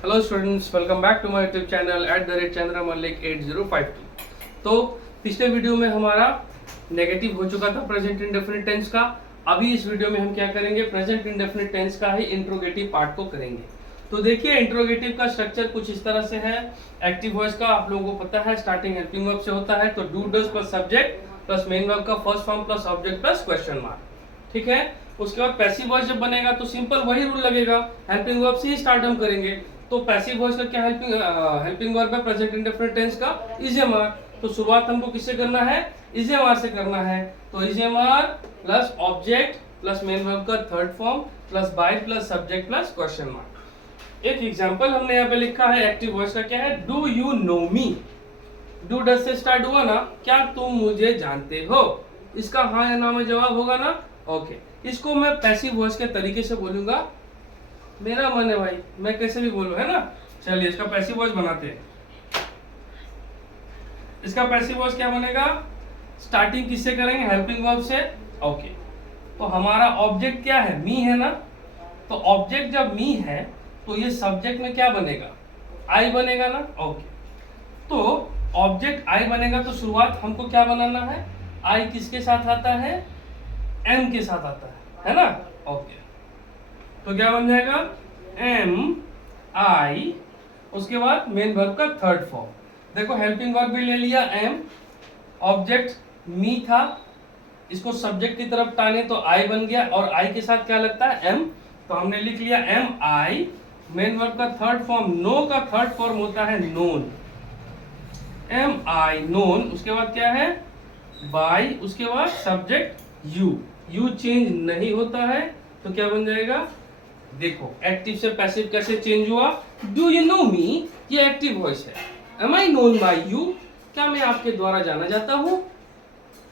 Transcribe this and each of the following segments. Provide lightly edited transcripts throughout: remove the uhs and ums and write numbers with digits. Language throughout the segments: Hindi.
Hello students, welcome back to my YouTube channel @chandramallik8052। तो पिछले वीडियो में हमारा नेगेटिव हो चुका था प्रेजेंट इंडेफिनिट टेंस का। अभी इस वीडियो में हम क्या करेंगे, प्रेजेंट इंडेफिनिट टेंस का ही इंट्रोगेटिव पार्ट को करेंगे। तो देखिए, इंट्रोगेटिव का स्ट्रक्चर कुछ इस तरह से है। एक्टिव वॉइस का आप लोगों को पता है, स्टार्टिंग हेल्पिंग वर्ब से होता है, तो do does plus subject plus main verb का first form plus object plus question mark. ठीक है। उसके बाद पैसिव वॉइस जब बनेगा तो सिंपल वही रूल लगेगा, हेल्पिंग वर्ब से ही स्टार्ट हम करेंगे। तो पैसिव वॉइस का क्या हेल्पिंग वर्ब है प्रेजेंट इंडेफिनिट टेंस का, इज एम आर। तो शुरुआत हमको किससे करना है, इज एम आर से करना है। तो is am are plus object plus main verb का third form plus by plus subject plus question mark. एक एग्जांपल हमने यहाँ पे लिखा है एक्टिव वॉइस का, क्या है, do you know me. Do does से स्टार्ट हुआ ना, क्या तुम मुझे जानते हो। इसका हाँ या ना में जवाब होगा ना। ओके, इसको मैं पैसिव वॉइस के तरीके से बोलूंगा, मेरा मन है भाई, मैं कैसे भी बोलूं, है ना। चलिए इसका पैसिव वॉइस बनाते हैं। इसका पैसिव वॉइस क्या बनेगा, स्टार्टिंग किससे करेंगे, हेल्पिंग वर्ब से। ओके, तो हमारा ऑब्जेक्ट क्या है, मी है ना। तो ऑब्जेक्ट जब मी है तो ये सब्जेक्ट में क्या बनेगा, आई बनेगा ना। ओके, तो ऑब्जेक्ट आई बनेगा तो शुरुआत हमको क्या बनाना है, आई किसके साथ आता है, एम के साथ आता है ना। ओके, तो क्या बन जाएगा, एम आई, उसके बाद मेन वर्ब का थर्ड फॉर्म। देखो हेल्पिंग वर्ब भी ले लिया एम, ऑब्जेक्ट मी था, इसको सब्जेक्ट की तरफ टाने तो आई बन गया, और आई के साथ क्या लगता है, एम। तो हमने लिख लिया एम आई, मेन वर्ब का थर्ड फॉर्म, नो का थर्ड फॉर्म होता है नोन, एम आई नोन। उसके बाद क्या है, बाय, उसके बाद सब्जेक्ट यू। यू चेंज नहीं होता है तो क्या बन जाएगा, देखो एक्टिव से पैसिव कैसे चेंज हुआ। डू यू नो मी, ये एक्टिव वॉइस है। Am I known by you, क्या मैं आपके द्वारा जाना जाता हूँ।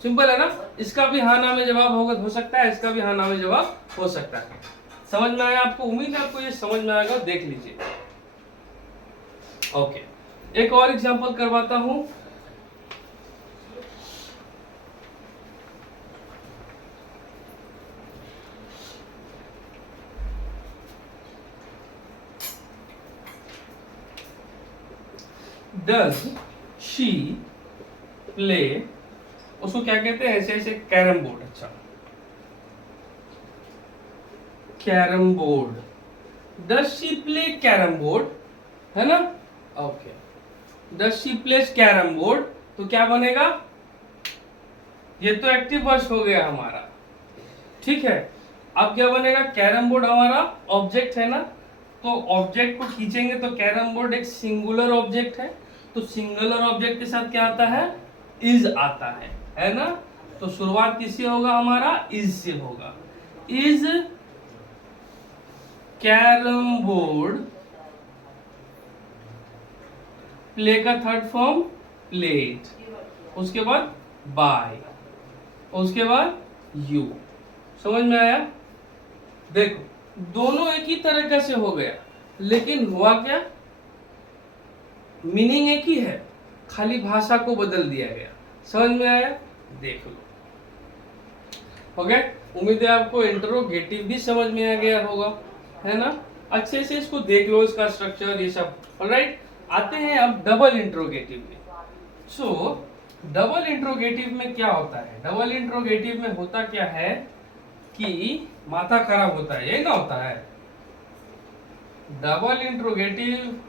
सिंपल है ना। इसका भी हाँ ना में जवाब होगा, हो सकता है, इसका भी हाँ ना में जवाब हो सकता है। समझ में आया आपको, उम्मीद है आपको ये समझ में आएगा, देख लीजिए। ओके, एक और एग्जांपल करवाता हूं। डज शी प्ले, उसको क्या कहते हैं, ऐसे ऐसे कैरम बोर्ड। अच्छा, carrom board, does she play carrom board, है ना। Okay, does she place carrom board, तो क्या बनेगा, ये तो एक्टिव वॉइस हो गया हमारा। ठीक है, अब क्या बनेगा, कैरम बोर्ड हमारा ऑब्जेक्ट है ना, तो ऑब्जेक्ट को खींचेंगे तो कैरम बोर्ड एक सिंगुलर ऑब्जेक्ट है, तो सिंगुलर ऑब्जेक्ट के साथ क्या आता है, इज आता है ना। तो शुरुआत किससे होगा, हमारा इज से होगा। इज कैरम बोर्ड, प्ले का थर्ड फॉर्म प्लेट, उसके बाद बाय, उसके बाद यू। समझ में आया। देखो दोनों एक ही तरीके से हो गया, लेकिन हुआ क्या, मीनिंग एक ही है, खाली भाषा को बदल दिया गया। समझ में आया, देख लो। ओके, उम्मीद है आपको इंट्रोगेटिव भी समझ में आ गया होगा, है ना। अच्छे से इसको देख लो, इसका स्ट्रक्चर ये सब। ऑलराइट, आते हैं अब डबल इंट्रोगेटिव में। सो डबल इंट्रोगेटिव में क्या होता है, डबल इंट्रोगेटिव में होता क्या है कि माथा खराब होता है, यही ना होता है। डबल इंट्रोगेटिव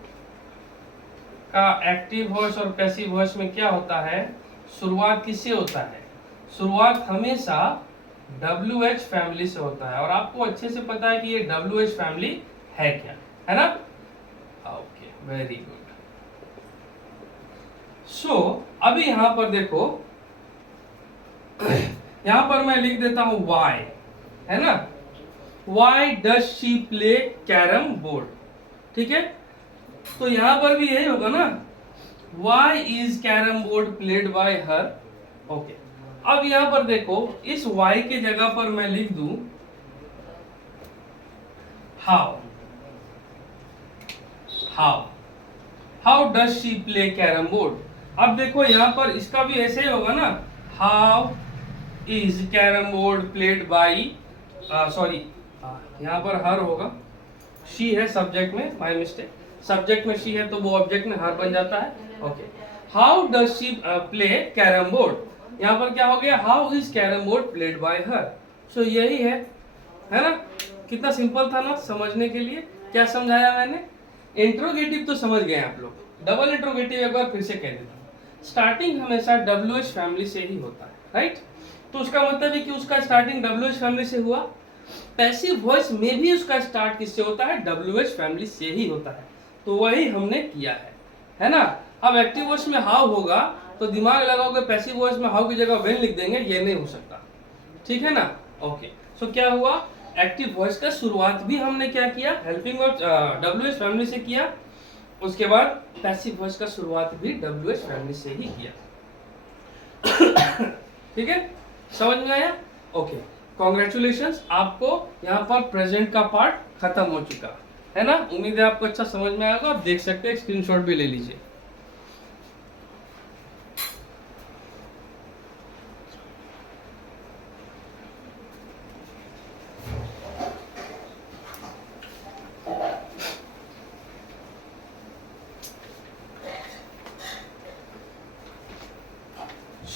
का एक्टिव वॉइस और पैसिव वॉइस में क्या होता है, शुरुआत किससे होता है, शुरुआत हमेशा WH फैमिली से होता है, और आपको अच्छे से पता है कि ये WH फैमिली है क्या, है ना। Okay, very good. सो अभी यहां पर देखो, यहां पर मैं लिख देता हूं वाई, है ना। Why does she play carrom board, ठीक है। तो यहां पर भी यही होगा ना, why is carrom board played by her. Okay, अब यहां पर देखो, इस वाई के जगह पर मैं लिख दूं how, how, how does she play carrom board. अब देखो यहां पर इसका भी ऐसे ही होगा ना, how is carrom board played by, sorry यहाँ पर हर होगा, शी है सब्जेक्ट में, माय मिस्टेक। सब्जेक्ट में शी है तो वो ऑब्जेक्ट में हर बन जाता है। Okay, how does she play carrom board, यहाँ पर क्या हो गया, how is carrom board played by her. So यही है ना, कितना सिंपल था ना समझने के लिए। क्या समझाया मैंने, इंट्रोगेटिव तो समझ गए आप लोग, डबल इंट्रोगेटिव एक बार फिर से कह देता हूँ। स्टार्टिंग हमेशा WH फैमिली से ही होता है, राइट। तो उसका मतलब है कि उसका स्टार्टिंग WH फैमिली से हुआ। पैसिव वॉइस में भी उसका स्टार्ट किससे होता है, WH फैमिली से ही होता है। तो वही हमने किया है ना। अब एक्टिव वॉइस में हाउ होगा तो दिमाग लगाओगे, पैसिव वॉइस में हाउ की जगह व्हेन लिख देंगे, ये नहीं हो सकता, ठीक है ना। ओके, सो क्या हुआ, एक्टिव वॉइस का शुरुआत भी हमने क्या किया, हेल्पिंग वर्ब WH फैमिली से किया। उसके बाद पैसिव वॉइस का शुरुआत भी WH फैमिली से ही किया। ठीक है, समझ में आया। ओके, कॉन्ग्रेचुलेशंस, आपको यहाँ पर प्रेजेंट का पार्ट खत्म हो चुका है ना। उम्मीद है आपको अच्छा समझ में आएगा। आप देख सकते हैं, स्क्रीनशॉट भी ले लीजिए।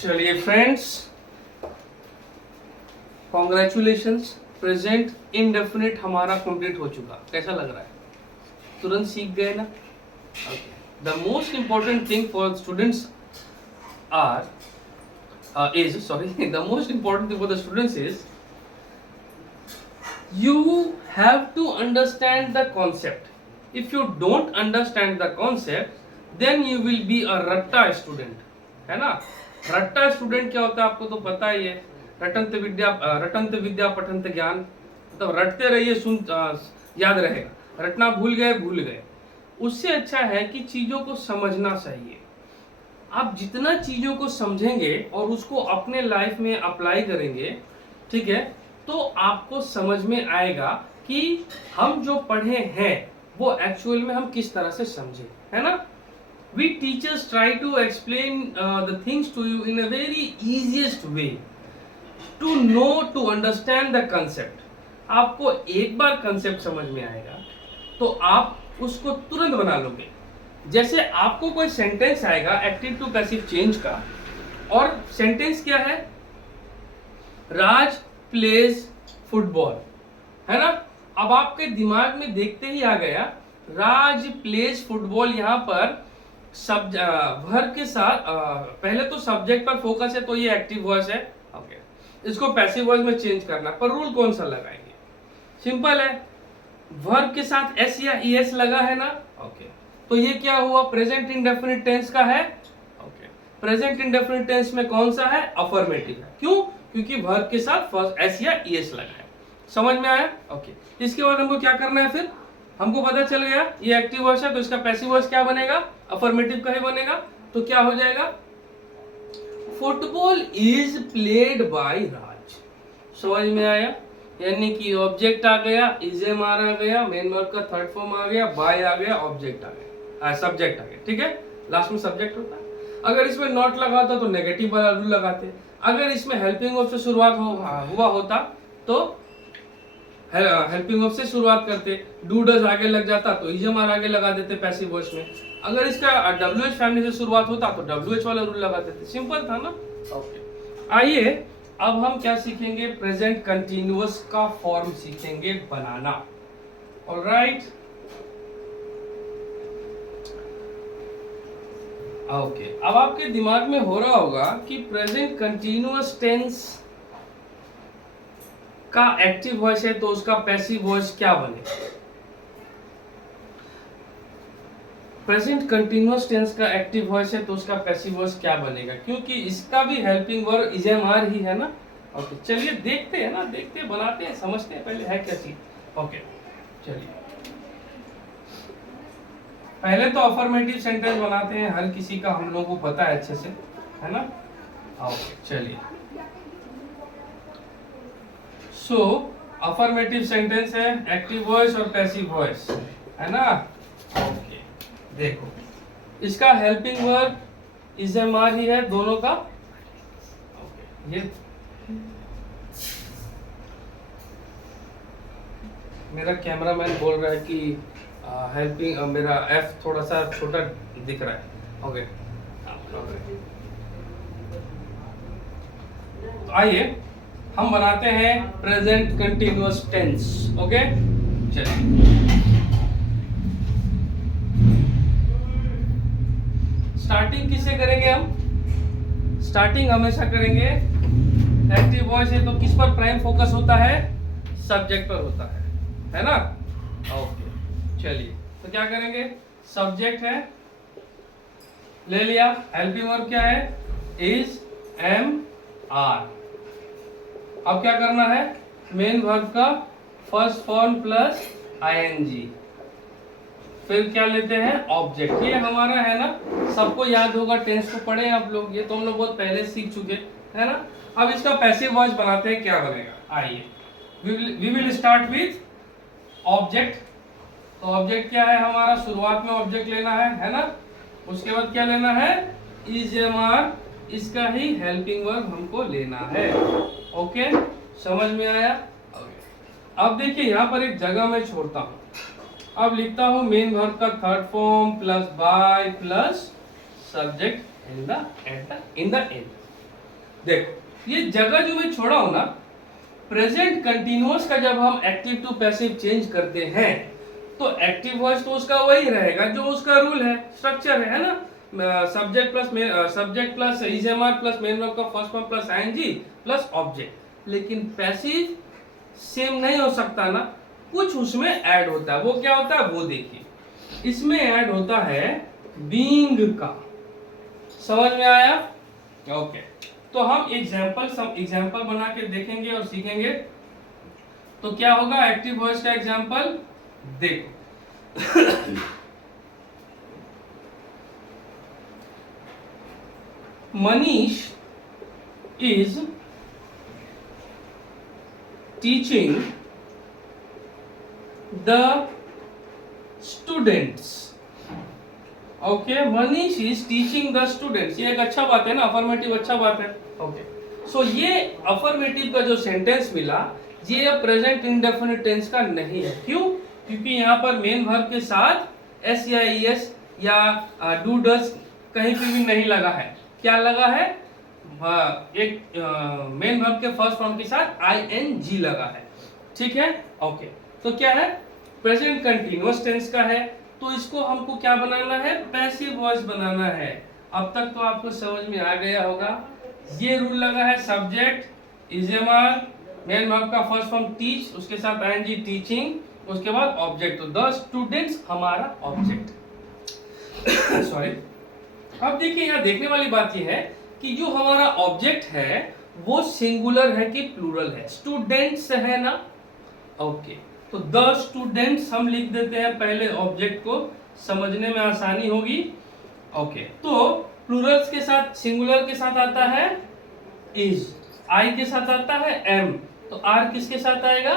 चलिए फ्रेंड्स, कॉन्ग्रेचुलेशंस, प्रेजेंट इनडेफिनिट हमारा कंप्लीट हो चुका। कैसा लग रहा है, तुरंत सीख गए ना। The most important thing for students the most important thing for the students is you have to understand the concept. If you don't understand the concept, then you will be a ratta student, है ना। रट्टा स्टूडेंट क्या होता है आपको तो पता ही है, रटंत विद्या पठंत ज्ञान, मतलब रटते रहिए, याद रहेगा। रटना भूल गए। उससे अच्छा है कि चीजों को समझना चाहिए। आप जितना चीजों को समझेंगे और उसको अपने लाइफ में अप्लाई करेंगे, ठीक है, तो आपको समझ में आएगा कि हम जो पढ़े हैं वो एक्चुअल में हम किस तरह से समझे, है ना। We teachers try to explain the things to you in a very easiest way to understand the concept. आपको एक बार कंसेप्ट समझ में आएगा तो आप उसको तुरंत बना लोगे। जैसे आपको कोई सेंटेंस आएगा एक्टिव टू पैसिव चेंज का, और सेंटेंस क्या है, राज प्लेज फुटबॉल, है ना। अब आपके दिमाग में देखते ही आ गया राज प्लेज फुटबॉल। यहाँ पर वर्ब के साथ पहले तो सब्जेक्ट पर फोकस है, तो ये एक्टिव वॉइस है। ओके, इसको पैसिव वॉइस में चेंज करना, पर रूल कौन सा लगाएंगे, सिंपल है, वर्ब के साथ एस या ईएस लगा है ना। ओके, तो ये क्या हुआ, प्रेजेंट इंडेफिनिट टेंस का है। ओके, प्रेजेंट इंडेफिनिट टेंस में कौन सा है, अफर्मेटिव है। क्यों, क्योंकि वर्ब के साथ फर्स्ट एस या ईएस लगा है। समझ में आया। ओके, इसके बाद हमको क्या करना है, फिर हमको पता चल गया ये एक्टिव वॉइस है तो इसका पैसिव वॉइस क्या बनेगा, अफर्मेटिव का ही बनेगा। तो क्या हो जाएगा, फुटबॉल इज प्लेड बाय राज। समझ में आया, यानी कि ऑब्जेक्ट आ गया, इज मारा गया, मेन वर्ब का थर्ड फॉर्म आ गया, बाय आ गया, ऑब्जेक्ट आ गया, सब्जेक्ट आ गया, ठीक है, लास्ट में सब्जेक्ट होता है। अगर इसमें नॉट लगा होता तो नेगेटिव वाला रूल लगाते। अगर इसमें हेल्पिंग वर्ब से शुरुआत हुआ होता तो हेल्पिंग वर्ब से शुरुआत करते, डू डज आगे लग जाता तो इजमार आगे लगा देते पैसिव वॉइस में। अगर इसका WH फैमिली से शुरुआत होता तो WH वाला रूल लगा देते। सिंपल था ना। ओके, आइए अब हम क्या सीखेंगे, प्रेजेंट कंटिन्यूअस का फॉर्म सीखेंगे बनाना। ऑलराइट, ओके, अब आपके दिमाग में हो रहा होगा कि प्रेजेंट कंटिन्यूअस टेंस का एक्टिव वॉइस है तो उसका पैसिव वॉइस क्या बनेगा। प्रेजेंट कंटिन्यूअस टेंस का एक्टिव वॉइस है तो उसका पैसिव वॉइस क्या बनेगा, क्योंकि इसका भी हेल्पिंग वर्ब इजमार ही है ना। ओके, चलिए देखते हैं ना, देखते हैं, बनाते हैं, समझते हैं पहले है क्या चीज। ओके, चलिए पहले तो अफर्मेटिव सेंटेंस बनाते हैं, हर किसी का हम लोगों को पता है अच्छे से, है ना। ओके, चलिए, सो अफर्मेटिव सेंटेंस है, एक्टिव वॉइस और पैसिव वॉइस, है ना। ओके, देखो इसका हेल्पिंग वर्ब इजमार ही है दोनों का। ओके, ये मेरा कैमरामैन बोल रहा है कि हेल्पिंग मेरा एफ थोड़ा सा छोटा दिख रहा है। ओके तो आइए हम बनाते हैं प्रेजेंट कंटिन्यूअस टेंस। ओके चलिए स्टार्टिंग किससे करेंगे हम? स्टार्टिंग हमेशा करेंगे एक्टिव वॉइस है तो किस पर प्राइम फोकस होता है? सब्जेक्ट पर होता है ना? ओके चलिए तो क्या करेंगे? सब्जेक्ट है ले लिया, हेल्पिंग वर्ब क्या है? Is, am, are. अब क्या करना है? मेन वर्ब का फर्स्ट फॉर्म प्लस आईएनजी, फिर क्या लेते हैं? ऑब्जेक्ट। ये हमारा है ना, सबको याद होगा, टेंस को पढ़े आप लोग, ये तो हम लोग बहुत पहले सीख चुके है ना। अब इसका पैसिव वॉइस बनाते हैं, क्या बनेगा? आइए we will start with object. तो ऑब्जेक्ट क्या है हमारा? शुरुआत में ऑब्जेक्ट लेना है ना। उसके बाद क्या लेना है? इज, एम, आर, इसका ही हेल्पिंग वर्ब हमको लेना है। ओके समझ में आया? अब देखिए यहाँ पर एक जगह मैं छोड़ता हूँ, अब लिखता हूँ मेन वर्ब का third form plus by plus subject in the end. देखो ये जगह जो मैं छोड़ा हूं ना, प्रेजेंट कंटिन्यूअस का जब हम एक्टिव टू पैसिव चेंज करते हैं तो एक्टिव वॉइस तो उसका वही रहेगा जो उसका रूल है, स्ट्रक्चर है ना। Subject plus is, am, are plus main verb का first form plus ING plus object. लेकिन पैसिव सेम नहीं हो सकता ना, कुछ उसमें ऐड होता है। वो क्या होता है वो देखिए, इसमें ऐड होता है बीइंग का। समझ में आया? ओके तो हम एग्जांपल बना के देखेंगे और सीखेंगे। तो क्या होगा एक्टिव वॉइस का एग्जांपल? देखो Manish is teaching the students. Okay Manish is teaching the students, ये एक अच्छा बात है ना, अफर्मेटिव अच्छा बात है। ओके सो ये अफर्मेटिव का जो सेंटेंस मिला ये प्रेजेंट इंडेफिनिट टेंस का नहीं है। क्यों? क्योंकि यहाँ पर मेन वर्ब के साथ एस या ईएस या डू डज कहीं पे भी नहीं लगा है। क्या लगा है? एक मेन वर्ब के फर्स्ट फॉर्म के साथ आईएनजी लगा है। ठीक है? ओके तो क्या है? प्रेजेंट कंटिन्यूअस टेंस का है, तो इसको हमको क्या बनाना है? पैसिव वॉइस बनाना है। अब तक तो आपको समझ में आ गया होगा। ये रूल लगा है subject is, am, are, main verb का फर्स्ट फॉर्म टीच, उसके साथ आईएनजी टीचिंग, उसके बाद ऑब्जेक्ट। तो द स्टूडेंट्स हमारा ऑब्जेक्ट सॉरी। अब देखिए यहाँ देखने वाली बात ये है कि जो हमारा ऑब्जेक्ट है वो सिंगुलर है कि प्लूरल है? स्टूडेंट्स है ना। ओके तो द स्टूडेंट्स हम लिख देते हैं पहले, ऑब्जेक्ट को समझने में आसानी होगी। ओके तो प्लूरल्स के साथ, सिंगुलर के साथ आता है इज, आई के साथ आता है एम, तो आर किसके साथ आएगा?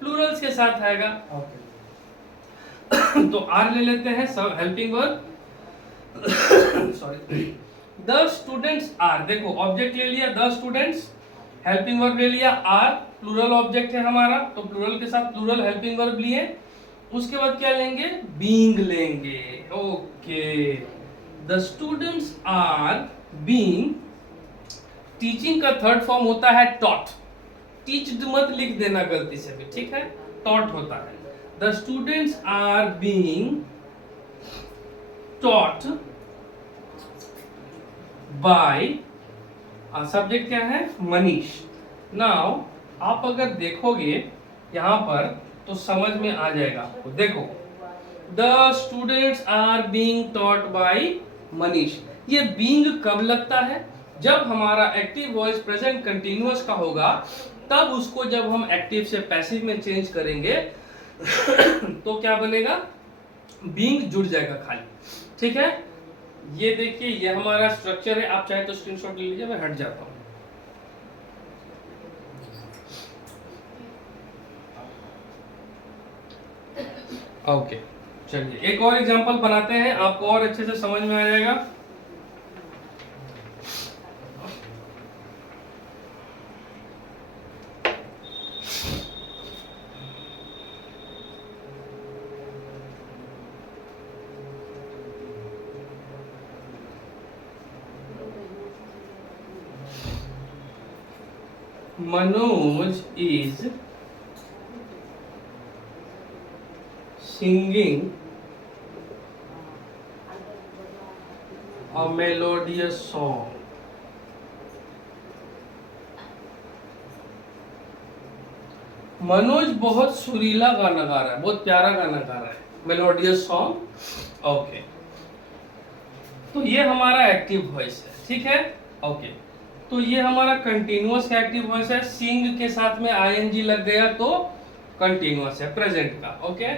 प्लूरल्स के साथ आएगा। ओके तो आर ले लेते हैं सब helping verb sorry. The students are, देखो ऑब्जेक्ट ले लिया द स्टूडेंट्स, हेल्पिंग वर्ब ले लिया आर, प्लूरल ऑब्जेक्ट है हमारा तो प्लूरल के साथ प्लूरल हेल्पिंग वर्ब लिए। उसके बाद क्या लेंगे? बीइंग लेंगे। Okay the students are being, teaching का थर्ड फॉर्म होता है टॉट, टीच्ड मत लिख देना गलती से भी, ठीक है? टॉट होता है। The students are being taught by, subject क्या है? मनीष। नाउ आप अगर देखोगे यहां पर तो समझ में आ जाएगा आपको। देखो the students are being taught by Manish, ये बीइंग कब लगता है? जब हमारा एक्टिव वॉइस प्रेजेंट कंटिन्यूअस का होगा, तब उसको जब हम एक्टिव से पैसिव में चेंज करेंगे तो क्या बनेगा? बीइंग जुड़ जाएगा खाली। ठीक है? ये देखिए ये हमारा स्ट्रक्चर है, आप चाहे तो स्क्रीनशॉट ले लीजिए, मैं हट जाता हूं। ओके चलिए एक और एग्जांपल बनाते हैं, आपको और अच्छे से समझ में आ जाएगा। Manoj is singing a melodious song. Manoj बहुत सुरीला गाना गा रहा है, बहुत प्यारा गाना गा रहा है, मेलोडियस सॉन्ग। ओके, तो ये हमारा एक्टिव वॉइस है, ठीक है। ओके, तो ये हमारा कंटिन्यूअस का एक्टिव वॉइस है। सिंग के साथ में आईएनजी लग गया तो कंटिन्यूअस है प्रेजेंट का। ओके,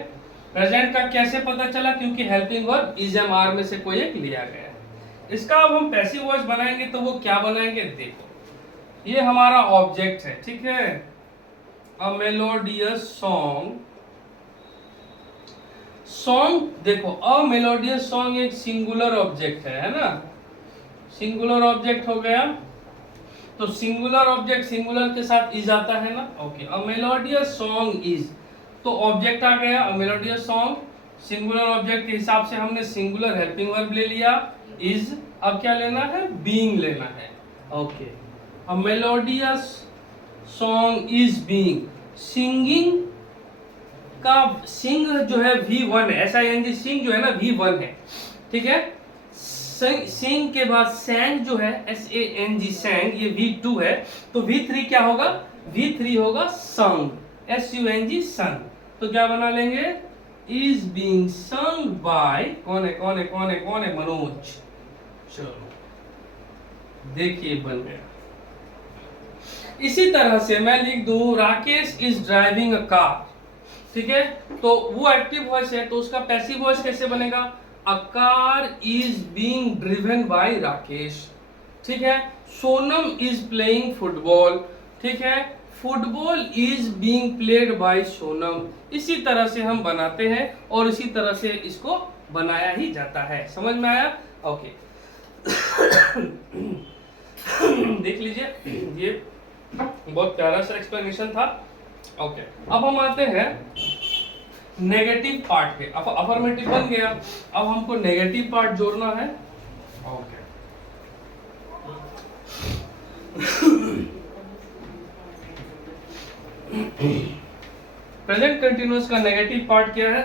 प्रेजेंट का कैसे पता चला? क्योंकि helping verb is am are में से कोई एक लिया गया है। इसका अब हम पैसिव वॉइस बनाएंगे तो वो क्या बनाएंगे? देखो, ये हमारा ऑब्जेक्ट है, ठीक है, अ मेलोडियस सॉन्ग। सॉन्ग देखो, अ मेलोडियस सॉन्ग एक सिंगुलर ऑब्जेक्ट है ना, सिंगुलर ऑब्जेक्ट हो गया। तो सिंगुलर ऑब्जेक्ट सिंगुलर के साथ इज आता है ना। Okay, a melodious song is, तो ऑब्जेक्ट आ गया अ मेलोडियस सॉन्ग। सिंगुलर ऑब्जेक्ट के हिसाब से हमने सिंगुलर हेल्पिंग वर्ब ले लिया इज। अब क्या लेना है? बीइंग लेना है। Okay, a melodious song is being. Singing का सिंग जो है V1 है, SING सिंग जो है ना V1 है, ठीक है। सिंग के बाद सैंग जो है SANG सैंग, ये V2 है। तो V3 क्या होगा? V3 होगा संग, SUNG संग। तो क्या बना लेंगे? इज बीइंग संग बाय, कौन है कौन है कौन है कौन है? मनोज। चलो देखिए बन गया। इसी तरह से मैं लिख दूं Rakesh is driving a car, ठीक है। तो वो एक्टिव वॉइस है, तो उसका पैसिव वॉइस कैसे बनेगा? A car is being driven bye Rakesh, ठीक है। सोनम इज प्लेइंग फुटबॉल, ठीक है। Football is being played bye Sonam. इसी तरह से हम बनाते हैं और इसी तरह से इसको बनाया ही जाता है। समझ में आया? ओके देख लीजिए, ये बहुत प्यारा सा एक्सप्लेनेशन था। ओके, अब हम आते हैं नेगेटिव पार्ट पे। अफर्मेटिव बन गया, अब हमको नेगेटिव पार्ट जोड़ना है। ओके प्रेजेंट कंटिन्यूअस का नेगेटिव पार्ट क्या है?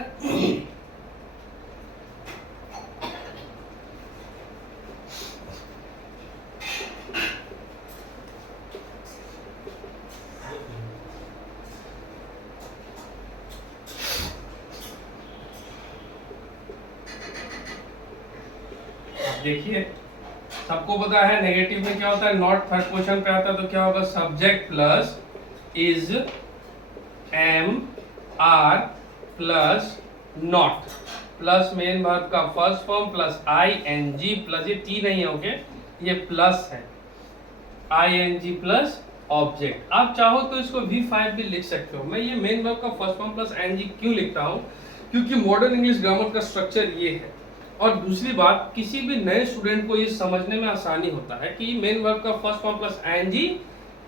देखिए, सबको पता है नेगेटिव में क्या होता है, नॉट थर्ड पोजीशन पे आता है, तो क्या होगा? Subject plus is am are plus not plus main verb का first form plus I N G plus, ये टी नहीं है, ओके, ये प्लस है I N G plus object. आप चाहो तो इसको V5 भी लिख सकते हो। मैं ये मेन वर्ब का first form plus N G क्यों लिखता हूँ? क्योंकि मॉडर्न इंग्लिश ग्रामर का स्ट्रक्चर ये है। और दूसरी बात, किसी भी नए स्टूडेंट को ये समझने में आसानी होता है कि मेन वर्ब का फर्स्ट फॉर्म प्लस एनजी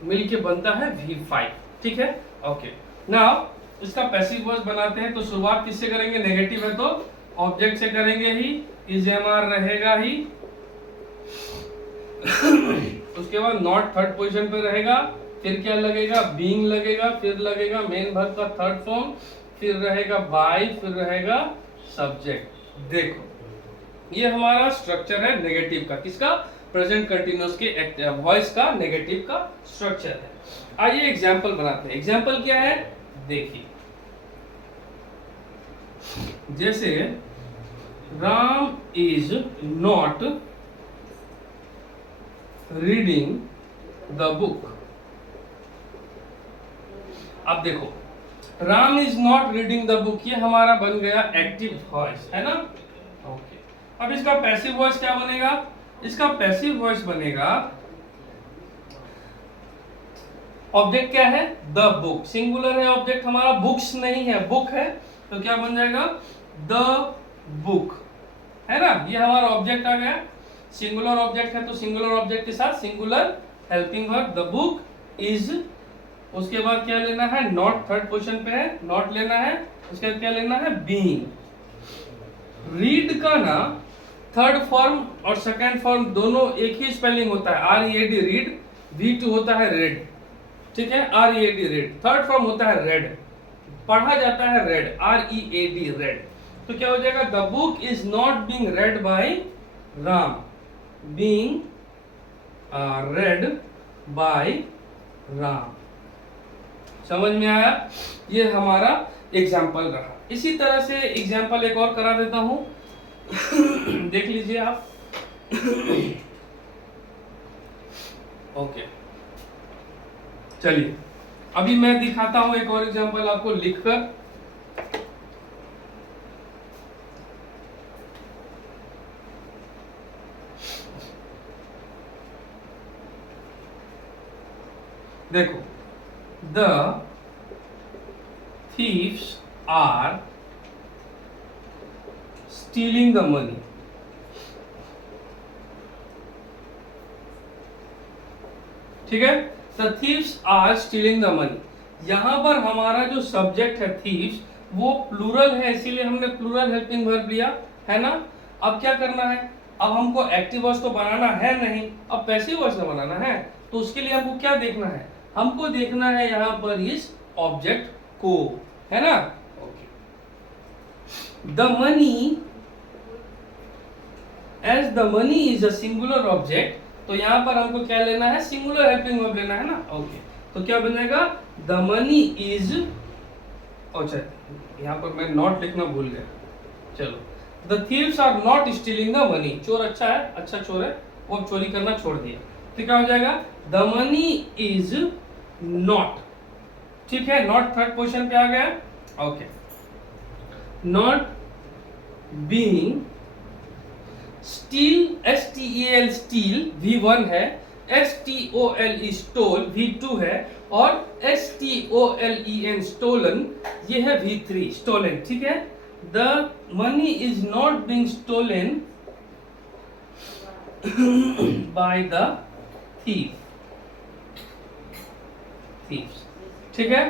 मिलके बनता है V5, ठीक है। ओके, नाउ इसका पैसिव वॉइस बनाते हैं। तो शुरुआत किससे करेंगे? नेगेटिव है तो ऑब्जेक्ट से करेंगे ही, इज एम आर रहेगा ही उसके बाद नॉट थर्ड पोजीशन पे रहेगा, फिर क्या लगेगा? बीइंग लगेगा, फिर लगेगा मेन वर्ब का थर्ड फॉर्म, फिर रहेगा बाय, फिर रहेगा सब्जेक्ट। देखो, ये हमारा स्ट्रक्चर है नेगेटिव का। किसका? प्रेजेंट कंटिन्यूअस के वॉइस का नेगेटिव का स्ट्रक्चर है। आइए एग्जांपल बनाते हैं। एग्जांपल क्या है? देखिए, जैसे Ram is not reading the book. अब देखो, Ram is not reading the book, ये हमारा बन गया एक्टिव वॉइस, है ना। ओके, अब इसका पैसिव वॉइस क्या बनेगा? इसका पैसिव वॉइस बनेगा, ऑब्जेक्ट क्या है? द बुक, सिंगुलर है ऑब्जेक्ट हमारा, बुक्स नहीं है, बुक है, तो क्या बन जाएगा? द बुक, है ना। ये हमारा ऑब्जेक्ट आ गया, सिंगुलर ऑब्जेक्ट है तो सिंगुलर ऑब्जेक्ट के साथ singular helping verb the book is. उसके बाद क्या लेना है? नॉट थर्ड पोजीशन पे है, नॉट लेना है। उसके बाद क्या लेना है? बीइंग। रीड का ना थर्ड फॉर्म और सेकंड फॉर्म दोनों एक ही स्पेलिंग होता है, READ रीड, V2 होता है रेड, ठीक है, READ रेड। थर्ड फॉर्म होता है रेड, पढ़ा जाता है रेड, READ रेड। तो क्या हो जाएगा, the book is not being read by Ram, being read by Ram. समझ में आया? ये हमारा एग्जाम्पल रहा। इसी तरह से एग्जाम्पल एक और करा देता हूं देख लीजिए आप। ओके, चलिए अभी मैं दिखाता हूं एक और एग्जाम्पल आपको लिखकर। देखो, the thieves are stealing the money। ठीक है, the thieves are stealing the money. यहां पर हमारा जो सब्जेक्ट है थीव्स, वो प्लूरल है, इसीलिए हमने प्लूरल हेल्पिंग वर्ब लिया है ना। अब क्या करना है, अब हमको एक्टिव वॉइस तो बनाना है नहीं, अब पैसिव वॉइस ना बनाना है। तो उसके लिए हमको क्या देखना है, हमको देखना है यहाँ पर इस ऑब्जेक्ट को, है ना। Okay, the money, as the money is a singular object, तो यहाँ पर हमको क्या लेना है, सिंगुलर हेल्पिंग वर्ब लेना है ना। ओके, तो क्या बनेगा, द मनी इज, अच्छा यहाँ पर मैं नॉट लिखना भूल गया, चलो, the thieves are not stealing the money. चोर अच्छा है, अच्छा चोर है, वो चोरी करना छोड़ दिया, तो क्या हो जाएगा, द मनी इज नॉट। ठीक है, नॉट थर्ड पोजीशन पे आ गया। Okay, not being steel, STEL steel V1 है, STOLE स्टोल V2 है, और STOLEN स्टोलन ये है V3 स्टोलन। ठीक है, the money is not being stolen by the thief, thieves. ठीक है,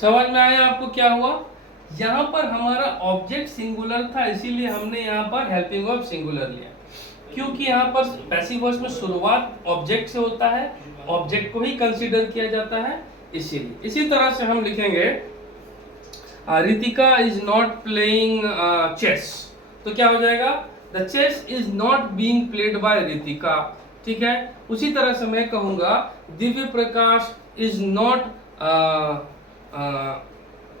समझ में आया आपको क्या हुआ? यहाँ पर हमारा ऑब्जेक्ट सिंगुलर था, इसीलिए हमने यहाँ पर हेल्पिंग वर्ब सिंगुलर लिया, क्योंकि यहाँ पर पैसिव वॉइस में शुरुआत ऑब्जेक्ट से होता है, ऑब्जेक्ट को ही कंसीडर किया जाता है, इसीलिए। इसी तरह से हम लिखेंगे Ritika is not playing chess, तो क्या हो जाएगा, the chess is not being played by Ritika. ठीक है, उसी तरह से मैं कहूंगा Divya Prakash is not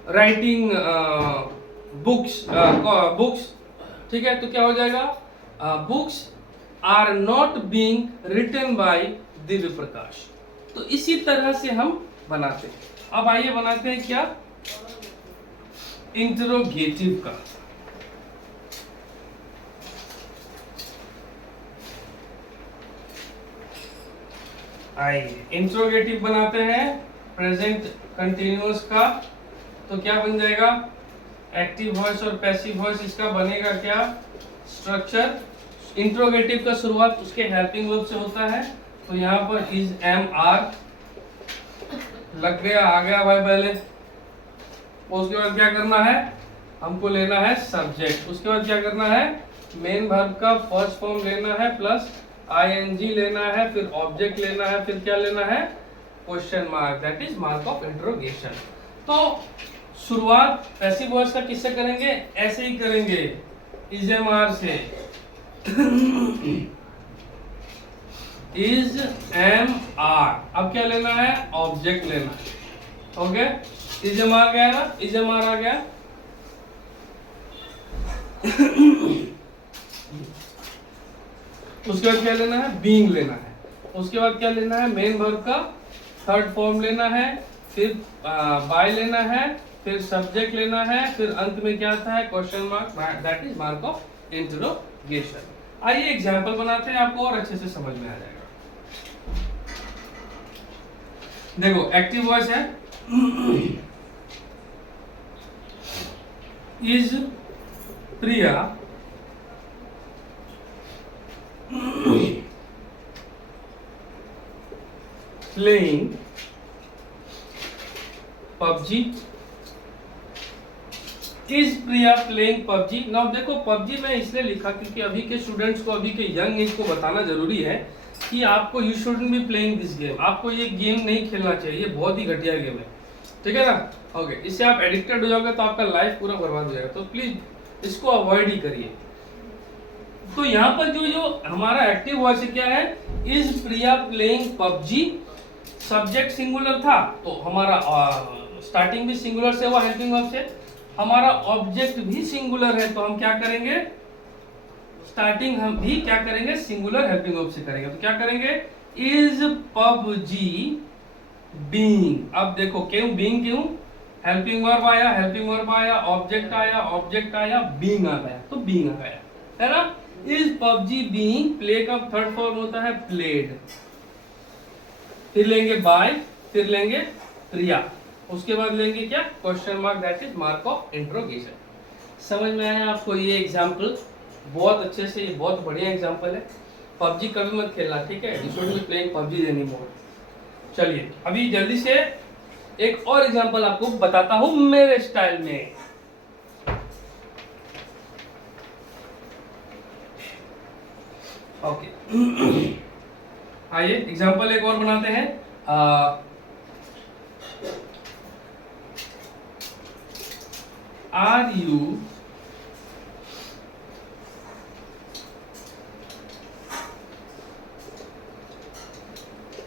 writing books. ठीक है, तो क्या हो जाएगा, books are not being written by Divya Prakash. तो इसी तरह से हम बनाते हैं। अब आइए बनाते हैं क्या, इंटरोगेटिव का। आइए इंटरोगेटिव बनाते हैं प्रेजेंट कंटिन्यूअस का। तो क्या बन जाएगा, एक्टिव वॉइस और पैसिव वॉइस, इसका बनेगा क्या स्ट्रक्चर। इंट्रोगेटिव का शुरुआत उसके हेल्पिंग वर्ब से होता है, तो यहाँ पर इज, एम, आर लग गया, आ गया भाई पहले। उसके बाद क्या करना है, हमको लेना है सब्जेक्ट। उसके बाद क्या करना है, मेन वर्ब का फर्स्ट फॉर्म लेना है प्लस ING लेना है, फिर ऑब्जेक्ट लेना है, फिर क्या लेना है, question mark, that is mark of interrogation. तो शुरुआत पैसिव वॉइस का किससे करेंगे, ऐसे ही करेंगे, इज, एम, आर से। इज, एम, आर, अब क्या लेना है, ऑब्जेक्ट लेना है। ओके, इज, एम, आर गया ना, इज, एम, आर आ गया। उसके बाद क्या लेना है, बीइंग लेना है। उसके बाद क्या लेना है, मेन वर्ब का थर्ड फॉर्म लेना है, फिर बाय लेना है, फिर सब्जेक्ट लेना है, फिर अंत में क्या आता है, question mark, that is mark of interrogation. आइए एग्जांपल बनाते हैं, आपको और अच्छे से समझ में आ जाएगा। देखो एक्टिव वॉइस है, is Priya playing PUBG is Priya playing PUBG. Now देखो पबजी मैं इसलिए लिखा क्योंकि अभी के स्टूडेंट्स को, अभी के यंग एज को बताना जरूरी है कि आपको you shouldn't be playing this game, आपको ये गेम नहीं खेलना चाहिए, ये बहुत ही घटिया गेम है, ठीक है ना। ओके, इससे आप एडिक्टेड हो जाओगे तो आपका लाइफ पूरा बर्बाद हो जाएगा, तो प्लीज इसको अवॉइड ही करिए। तो यहाँ पर जो हमारा एक्टिव वॉइस क्या है, is Priya playing PUBG, subject singular था तो हमारा स्टार्टिंग भी सिंगुलर से हुआ हेल्पिंग वर्ब से, हमारा ऑब्जेक्ट भी सिंगुलर है तो हम क्या करेंगे, स्टार्टिंग हम भी क्या करेंगे, सिंगुलर हेल्पिंग वर्ब से करेंगे। तो क्या करेंगे, इज पबजी बीइंग। अब देखो क्यों बीइंग, क्यों, हेल्पिंग वर्ब आया, हेल्पिंग वर्ब आया, ऑब्जेक्ट आया, ऑब्जेक्ट आया, बीइंग आ गया, तो बीइंग आ गया, है ना। इज पबजी बीइंग, प्ले का थर्ड फॉर्म होता है प्लेड, फिर लेंगे बाय, फिर लेंगे प्रिया, उसके बाद लेंगे क्या, question mark, that is mark of interrogation. समझ में आया आपको ये एग्जाम्पल, बहुत अच्छे से, ये बहुत बढ़िया एग्जाम्पल है। पबजी कभी मत खेलना, ठीक है, you should be playing PUBG anymore. चलिए अभी जल्दी से एक और एग्जाम्पल आपको बताता हूं मेरे स्टाइल में। ओके आइए एग्जाम्पल एक और बनाते हैं। Are you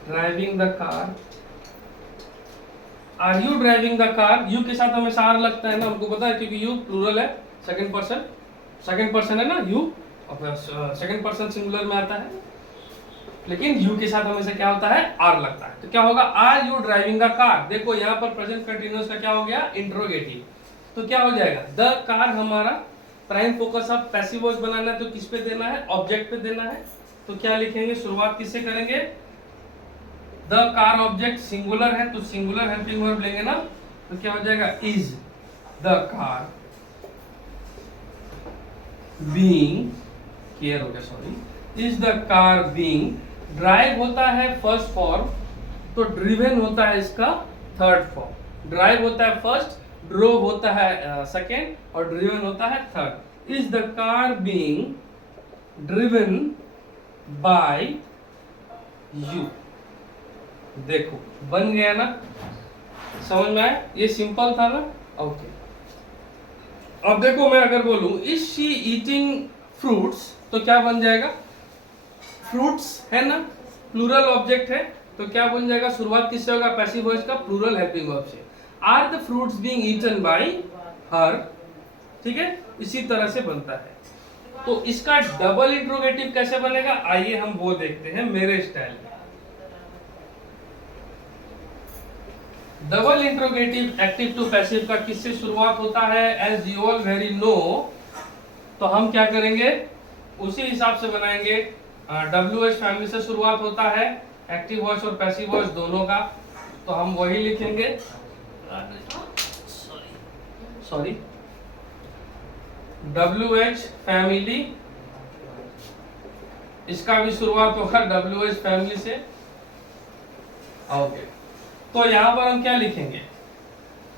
driving the car, are you driving the car, you के साथ हमेशा आर लगता है ना, हमको पता है क्योंकि यू प्लूरल है, सेकंड पर्सन है ना यू, सेकंड पर्सन सिंगुलर में आता है, लेकिन यू के साथ हमेशा क्या होता है, आर लगता है। तो क्या होगा, are you driving the car. देखो यहाँ पर प्रेजेंट कंटिन्यूअस का क्या हो गया, इंट्रोगेटिव, तो क्या हो जाएगा, द कार हमारा प्राइम फोकस, अब पैसिव वॉइस बनाना है तो किस पे देना है, ऑब्जेक्ट पे देना है। तो क्या लिखेंगे, शुरुआत किससे करेंगे, द कार ऑब्जेक्ट सिंगुलर है तो सिंगुलर हेल्पिंग वर्ब लेंगे ना, तो क्या हो जाएगा, is the car being, care हो गया sorry, is the car being, drive होता है फर्स्ट फॉर्म तो ड्रिवन होता है इसका थर्ड फॉर्म, ड्राइव होता है फर्स्ट, ड्रोव होता है सेकेंड और ड्रिवन होता है third. Is the car being driven by you, देखो बन गया ना, समझ में आया, ये सिंपल था ना। ओके अब देखो मैं अगर बोलूं इज शी ईटिंग फ्रूट्स, तो क्या बन जाएगा, फ्रूट्स है ना, प्लूरल ऑब्जेक्ट है तो क्या बन जाएगा, शुरुआत किससे होगा, पैसिव वॉइस का प्लूरल हेल्पिंग वर्ब से। Are the fruits being eaten by her, ठीक है, इसी तरह से बनता है। तो इसका डबल इंट्रोगेटिव कैसे बनेगा, आइए हम वो देखते हैं मेरे स्टाइल में। Double interrogative active to passive का किससे शुरुआत होता है, as you all very know, तो हम क्या करेंगे उसी हिसाब से बनाएंगे। WH फैमिली से शुरुआत होता है, एक्टिव वॉइस और पैसिव वॉइस दोनों का, तो हम वही लिखेंगे, सॉरी WH फैमिली, इसका भी शुरुआत होगा WH फैमिली से। ओके तो यहाँ पर हम क्या लिखेंगे,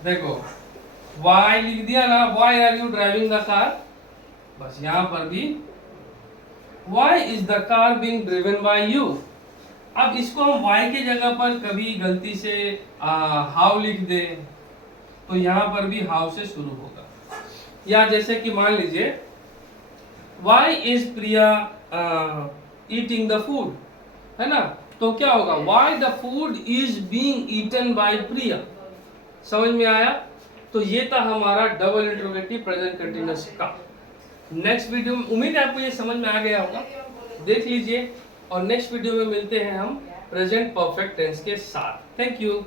देखो वाई लिख दिया ना, why are you driving the car, बस यहाँ पर भी why is the car being driven by you. अब इसको हम वाई की जगह पर कभी गलती से हाउ लिख दे तो यहाँ पर भी हाउ से शुरू होगा, या जैसे कि मान लीजिए why is Priya eating the food, है ना, तो क्या होगा, why the food is being eaten by Priya. समझ में आया, तो ये था हमारा डबल इंट्रोगेटिव प्रेजेंट कंटीन्यूअस का। नेक्स्ट वीडियो में उम्मीद है आपको ये समझ में आ गया होगा, देख लीजिए, और नेक्स्ट वीडियो में मिलते हैं हम प्रेजेंट परफेक्ट टेंस के साथ। Thank you.